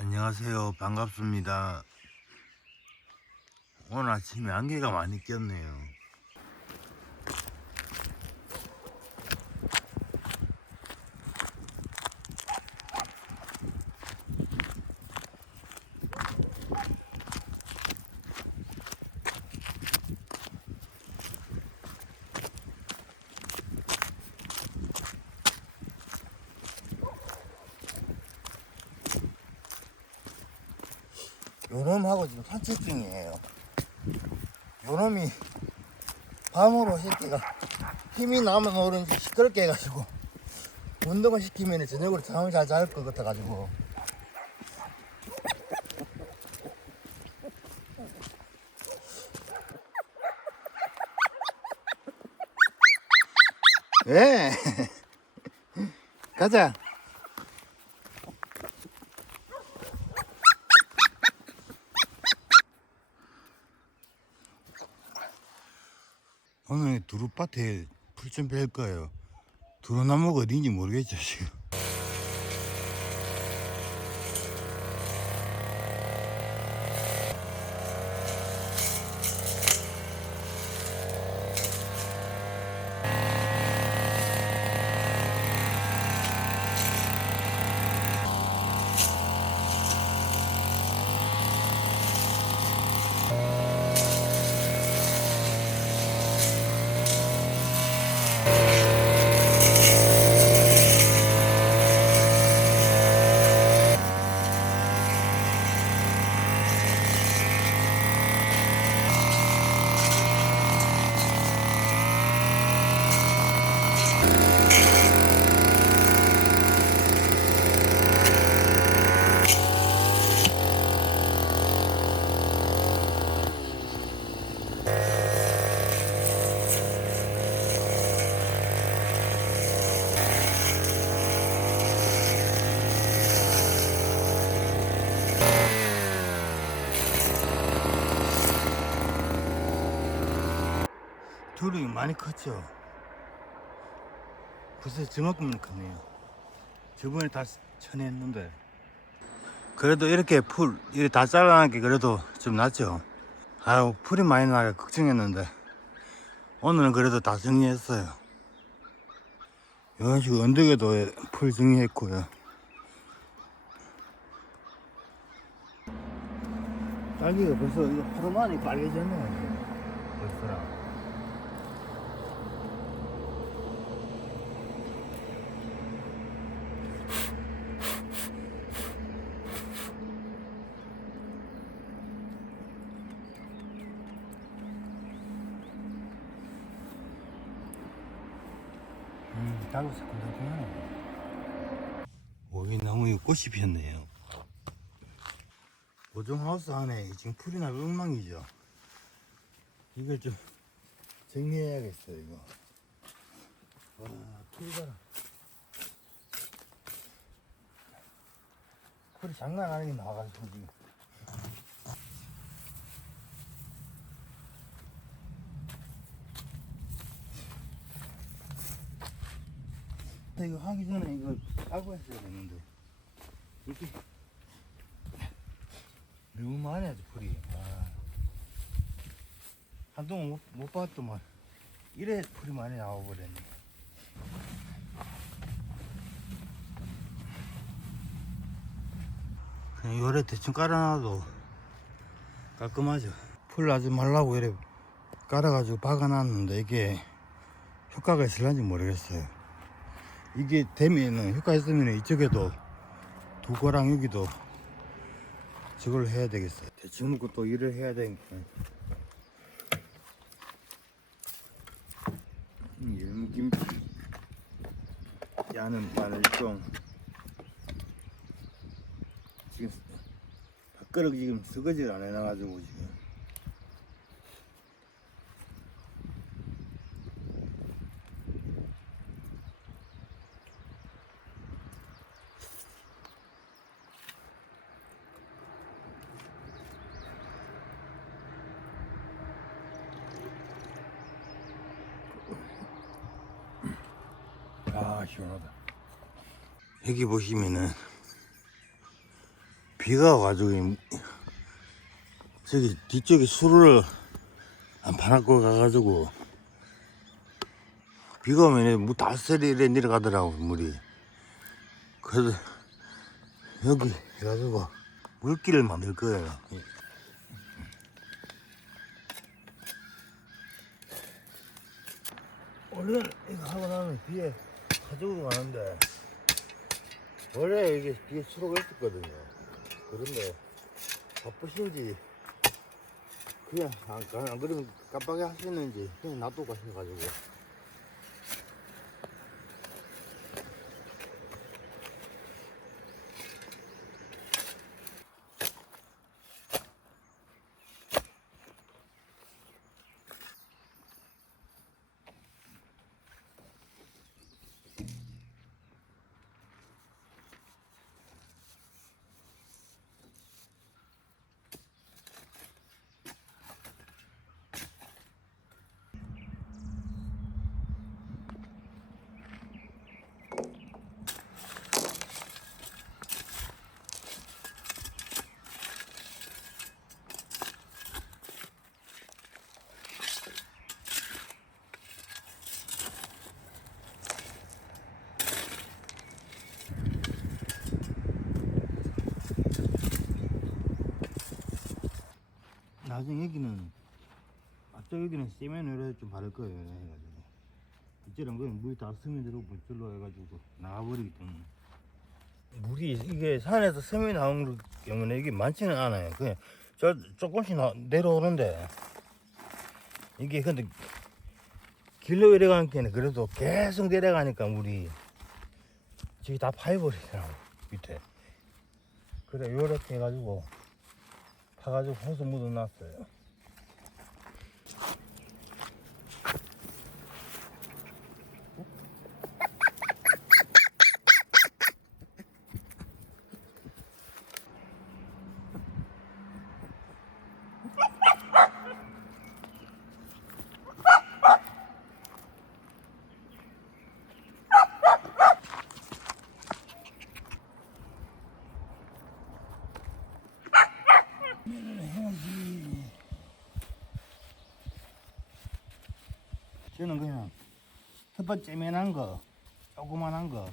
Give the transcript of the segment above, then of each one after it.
안녕하세요. 반갑습니다. 오늘 아침에 안개가 많이 꼈네요. 요놈하고 지금 산책 중이에요. 요놈이 밤으로 새끼가 힘이 나면 오른지 시끄럽게 해가지고 운동을 시키면 저녁으로 잠을 잘 잘 것 같아가지고. 예. 가자 오늘 두루밭에 풀 좀 뺄 거예요. 두루나무가 어딘지 모르겠죠, 지금. 둘이 많이 컸죠. 벌써 저만큼은 컸네요. 저번에 다 쳐냈는데. 그래도 이렇게 풀, 이렇게 다 잘라놓은 게 그래도 좀 낫죠. 아유, 풀이 많이 나가 걱정했는데. 오늘은 그래도 다 정리했어요. 이런 식으로 언덕에도 풀 정리했고요. 딸기가 벌써 이거 하루 만에 빨개졌네. 벌써랑. 음, 딸기 새콤달콤하네. 오이 나무에 꽃이 피었네요. 보정하우스 안에 지금 풀이 나고 엉망이죠. 이걸 좀 정리해야겠어요, 이거. 와, 풀 봐라. 풀이 장난 아니게 나와가지고 지금. 이거 하기 전에 이거 까고 했어야 되는데. 이렇게. 너무 많이 하지 풀이. 아. 한동안 못, 못 봤더만. 이래 풀이 많이 나와버렸네. 그냥 요래 대충 깔아놔도 깔끔하죠. 풀 아주 말라고 이래 깔아가지고 박아놨는데 이게 효과가 있을런지 모르겠어요 이게 되면은 효과 있으면 이쪽에도 두 거랑 여기도 저걸 해야 되겠어요. 대충 놓고 또 일을 해야 되니까. 열무김치. 야는 마늘종. 지금 밥그릇 지금 설거지를 안 해놔가지고 지금. 아 시원하다. 여기 보시면은 비가 와가지고 이- 저기 뒤쪽에 수를 안 파놨고 가가지고 비가 오면 물다 세리래 내려가더라고 물이. 그래서 여기 해가지고 물길을 만들 거예요. 원래 이거 하고 나면 뒤에 가지고 가는데 원래 이게 뒤에 수로가 있었거든요. 그런데 바쁘신지 그냥 안, 가- 안 그러면 깜빡이 하시는지 그냥 놔두고 가셔가지고 나중에 여기는 앞쪽 여기는 세면으로 좀 바를 거예요 해가지고. 그냥 물이 다 스며들고 물줄로 해가지고 나가버리기 때문에. 물이 이게 산에서 스며 나오는 경우는 이게 많지는 않아요. 그냥 저 조금씩 나, 내려오는데. 이게 근데 길로 내려가는 그래도 계속 내려가니까 물이 저기 다 파이버리더라고 밑에. 그래 요렇게 해가지고 파가지고 호수 묻어놨어요 저는 그냥 첫 번째 맨한 거 조그만한 거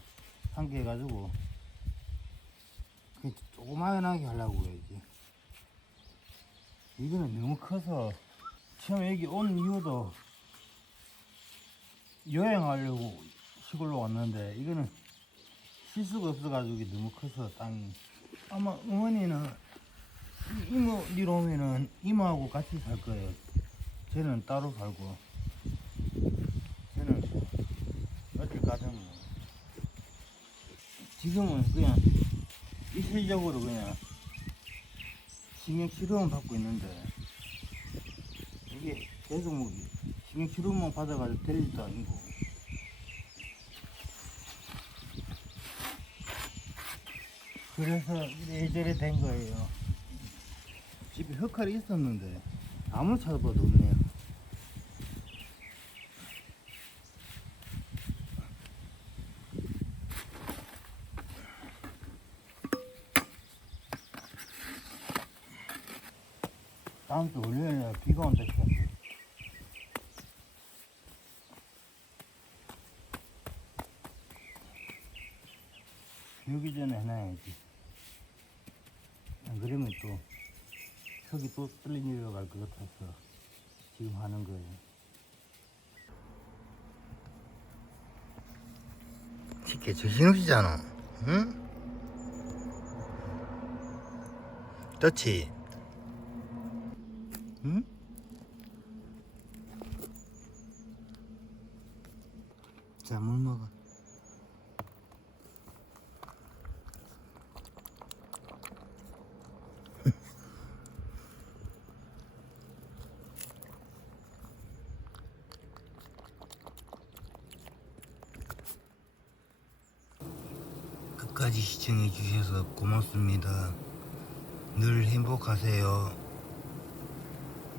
한 개 해가지고 그 조그만하게 하려고 해야지. 이거는 너무 커서 처음에 여기 온 이유도 여행하려고 시골로 왔는데 이거는 쉴 수가 없어가지고 너무 커서 땅이 아마 어머니는 이- 이모 니로 오면은 이모하고 같이 살 거예요. 쟤는 따로 살고 저는 가든 뭐. 지금은 그냥 일시적으로 그냥 신경 치료만 받고 있는데 이게 계속 뭐 신경 치료만 받아가지고 될 일도 아니고. 그래서 이래저래 된 거예요. 집에 흑칼이 있었는데 아무리 찾아봐도 없네요 다음 주 월요일에 비가 온다. 비 오기 전에 해놔야지. 안 그러면 또 흙이 또 뚫린 일로 갈것 같아서 지금 하는 거예요. 티켓 정신없이잖아. 응? 그렇지? 응? 자, 물 먹어. 끝까지 시청해 주셔서 고맙습니다. 늘 행복하세요.